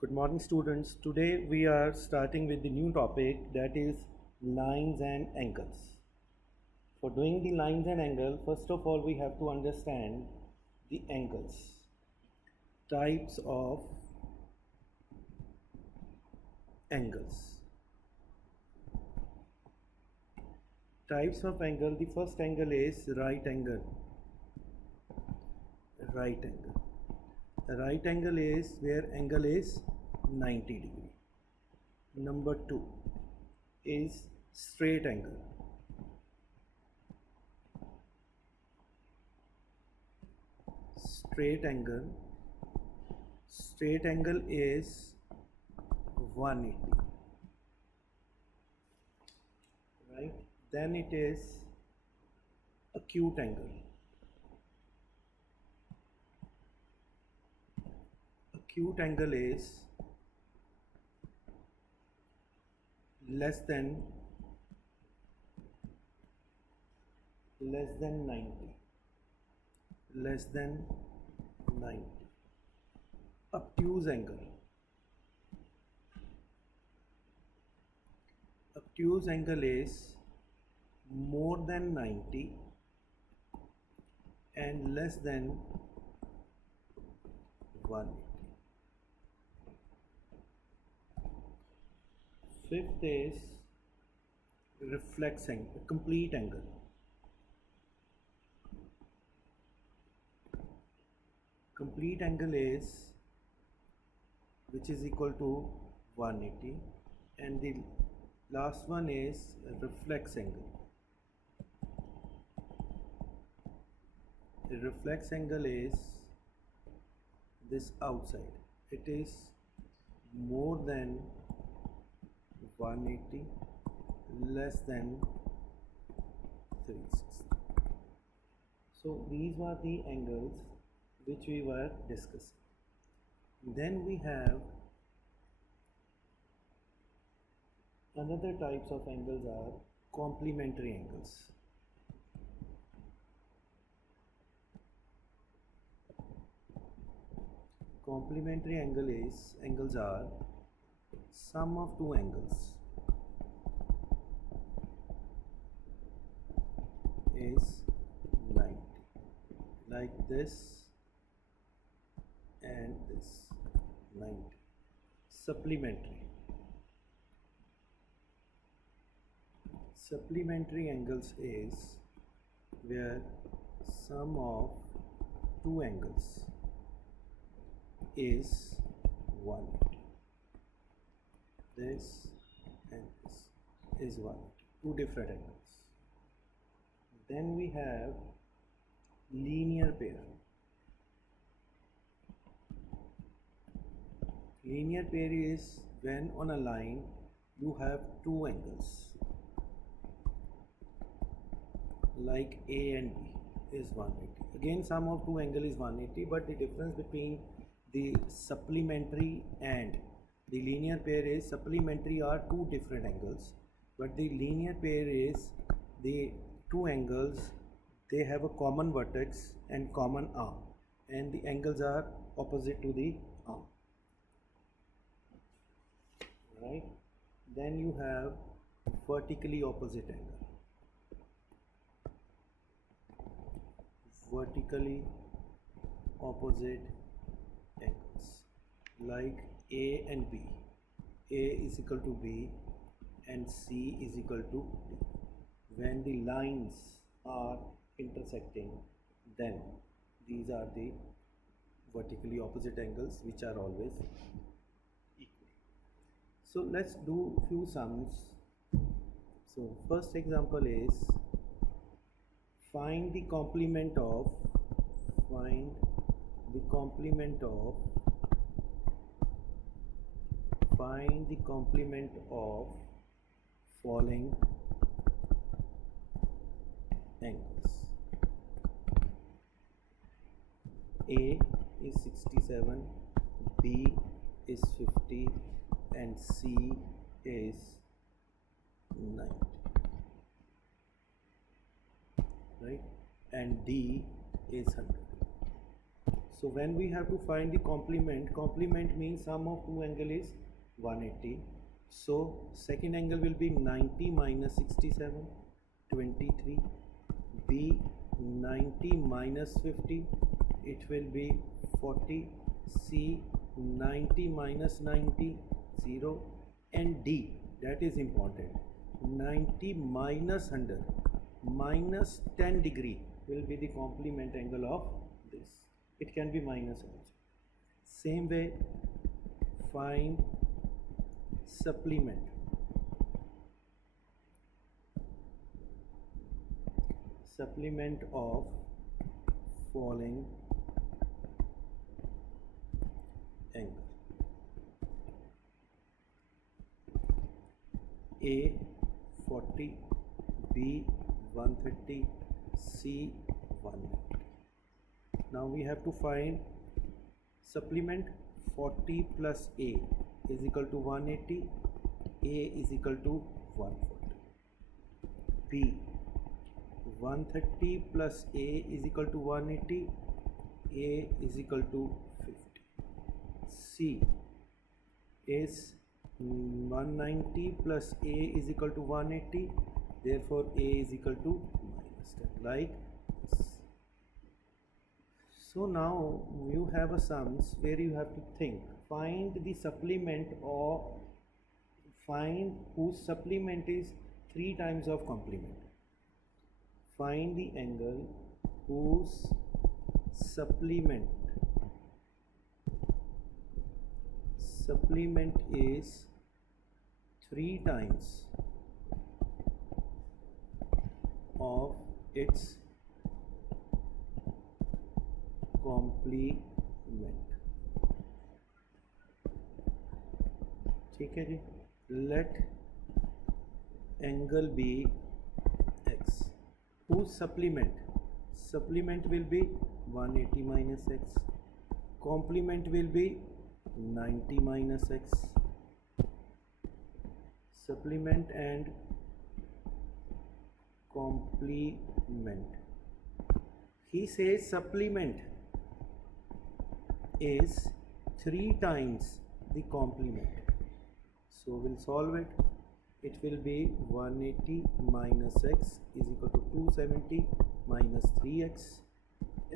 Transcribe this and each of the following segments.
Good morning, students. Today we are starting with the new topic, that is lines and angles. For doing the lines and angle, first of all we have to understand the angles. Types of angles. Types of angle. The first angle is right angle. Right angle. The right angle is where angle is 90 degree. Number 2 is straight angle. Straight angle. Straight angle is 180, right? Then it is acute angle. Acute angle is less than 90, less than 90. Obtuse angle. Obtuse angle is more than 90 and less than 180. Fifth is reflex angle, complete angle. Complete angle is which is equal to 180, and the last one is reflex angle. The reflex angle is this outside. It is more than 180, less than 360. So these were the angles which we were discussing. Then we have another types of angles are complementary angles. Complementary angles are sum of two angles is 90, like this and this, 90. Supplementary angles is where sum of two angles is 180. This and this is 180, two different angles. Then we have linear pair. Linear pair is when on a line you have two angles like A and B is 180. Again, sum of two angle is 180, but the difference between the supplementary and the linear pair is supplementary are two different angles, but the linear pair is the two angles, they have a common vertex and common arm, and the angles are opposite to the arm, right? Then you have vertically opposite angle. Vertically opposite angles like A and B. A is equal to B and C is equal to D. When the lines are intersecting, then these are the vertically opposite angles which are always equal. So let's do few sums. So first example is find the complement of following angles. A is 67, B is 50 and C is 90, right? And D is 100. So when we have to find the complement means sum of two angle is 180. So second angle will be 90 minus 67, 23. B 90 minus 50, it will be 40. C 90 minus 90, 0. And D, that is important, 90 minus 100, minus 10 degree will be the complement angle of this. It can be minus also. Same way, find supplement. Supplement of following angle. A 40, B 130, C 190. Now we have to find supplement. 40 plus A is equal to 180, A is equal to 140. B 130 plus A is equal to 180, A is equal to 50. C is 190 plus A is equal to 180, therefore A is equal to minus 10, like this. So now you have a sums where you have to think, find the supplement or find whose supplement is 3 times of complement. Find the angle whose supplement is 3 times of its complement. ठीक है जी. Let angle be x. Whose supplement will be 180 minus x, complement will be 90 minus x. Supplement and complement. He says supplement is 3 times the complement. So we'll solve it. It will be 180 minus x is equal to 270 minus 3x,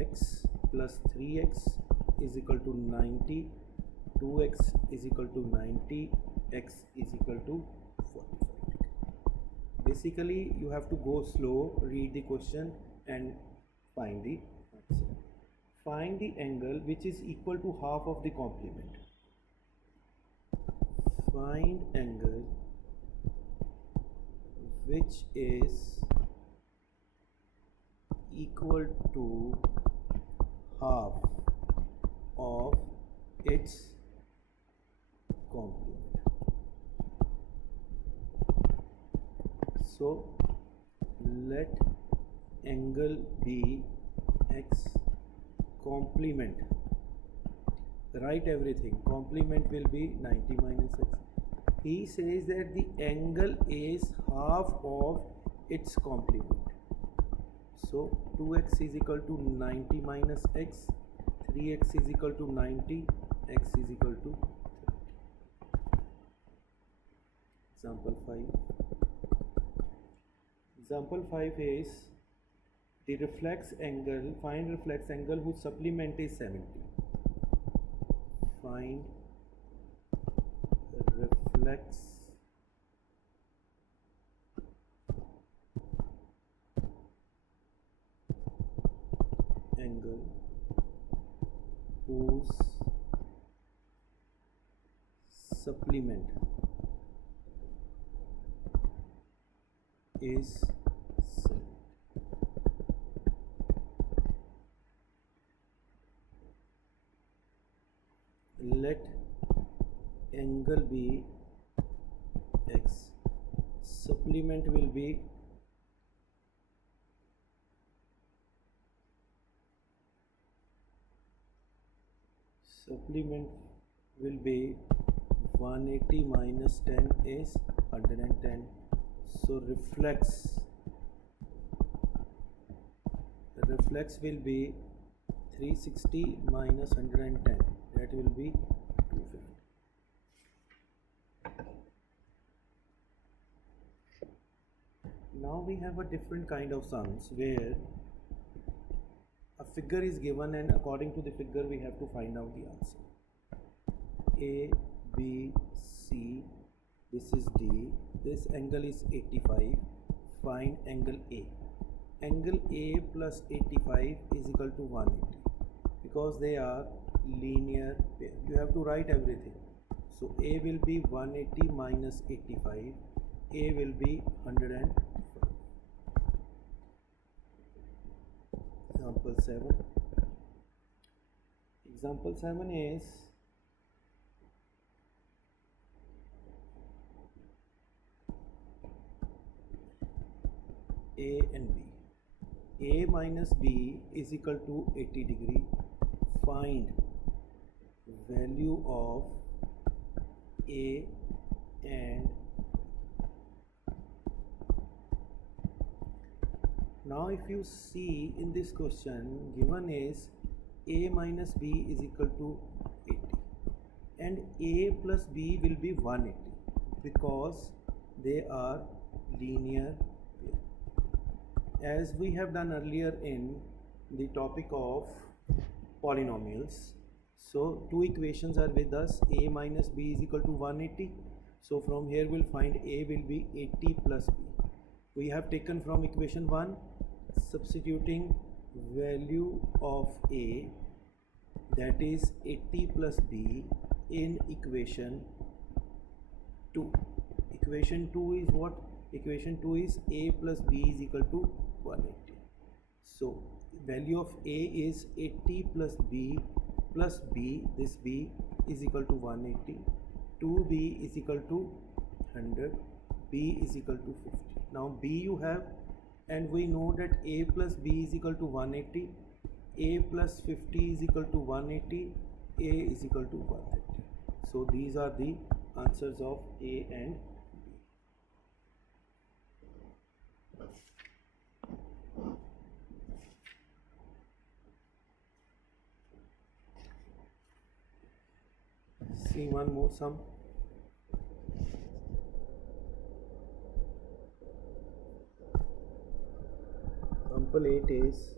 x plus 3x is equal to 90, 2x is equal to 90, x is equal to 45. Basically you have to go slow, read the question and find the answer. Find the angle which is equal to half of the complement. Find angle which is equal to half of its complement. So let angle be x, complement, write everything, complement will be 90 minus x. He says that the angle is half of its complement. So 2x is equal to 90 minus x, 3x is equal to 90, x is equal to 30. Example 5. Example 5 is the reflex angle, find reflex angle whose supplement is 70. Find reflex angle whose supplement is 7. Let angle be x, supplement will be supplement will be 180 minus 10 is 110. So reflex will be 360 minus 110, that will be 250. Now we have a different kind of sums where a figure is given and according to the figure we have to find out the answer. A, B, C, this is D, this angle is 85, find angle A. Angle A plus 85 is equal to 180 because they are linear pair. You have to write everything. So A will be 180 minus 85, A will be 105. Example 7. Example 7 is A and B. A minus B is equal to 80 degree. Find value of A and now if you see in this question given is A minus B is equal to 80 and A plus B will be 180 because they are linear pair. As we have done earlier in the topic of polynomials, so two equations are with us. A minus B is equal to 180. So from here we'll find A will be 80 plus B. We have taken from equation 1, substituting value of A, that is 80 plus B, in equation 2. Equation 2 is what? Equation 2 is A plus B is equal to 180. So value of A is 80 plus B, this B is equal to 180, 2B is equal to 100, B is equal to 50. Now B you have, and we know that A plus B is equal to 180, A plus 50 is equal to 180, A is equal to 130. So these are the answers of A and B. See one more sum. Example 8 is,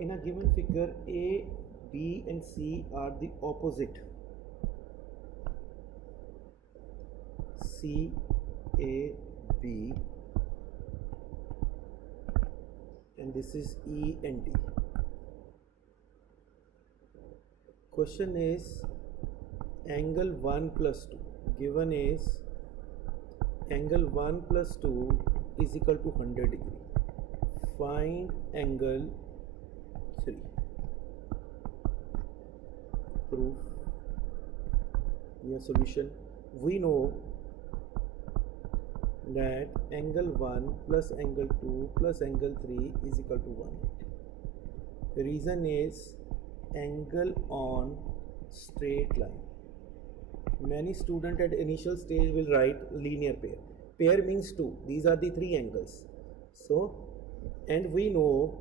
in a given figure A, B and C are the opposite. C, A, B, and this is E and D. Question is angle 1 plus 2. Given is angle 1 plus 2 is equal to 100 degree. Find angle 3. Proof. Your solution. We know that angle 1 plus angle 2 plus angle 3 is equal to 180. The reason is angle on straight line. Many students at initial stage will write linear pair. Pair means 2. These are the 3 angles. So, and we know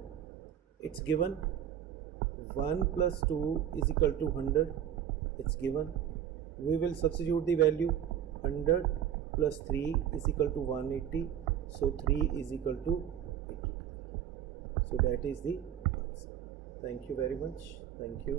it's given 1 plus 2 is equal to 100. It's given. We will substitute the value. 100 plus 3 is equal to 180. So 3 is equal to 80. So that is the answer. Thank you very much. Thank you.